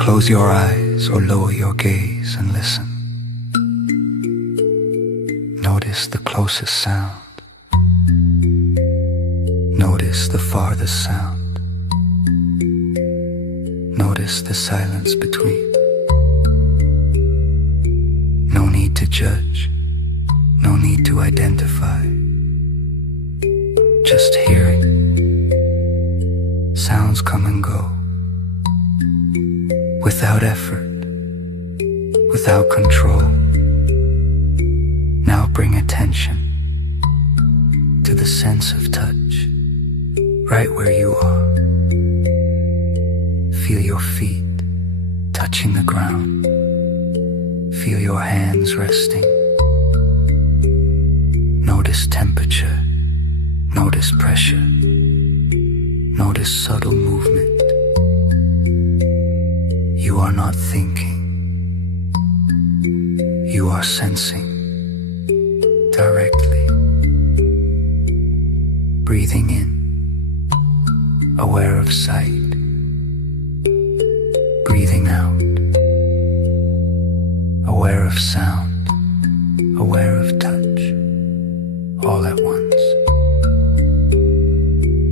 Close your eyes or lower your gaze and listen. Notice the closest sound. Notice the farthest sound. Notice the silence between. No need to judge, no need to identify. Just hearing. Sounds come and go. Without effort, without control. Now bring attention to the sense of touch, right where you are. Feel your feet touching the ground. Feel your hands resting. Notice temperature, notice pressure, notice subtle movement. You are not thinking, you are sensing directly. Breathing in, aware of sight. Breathing out, aware of sound, aware of touch, all at once.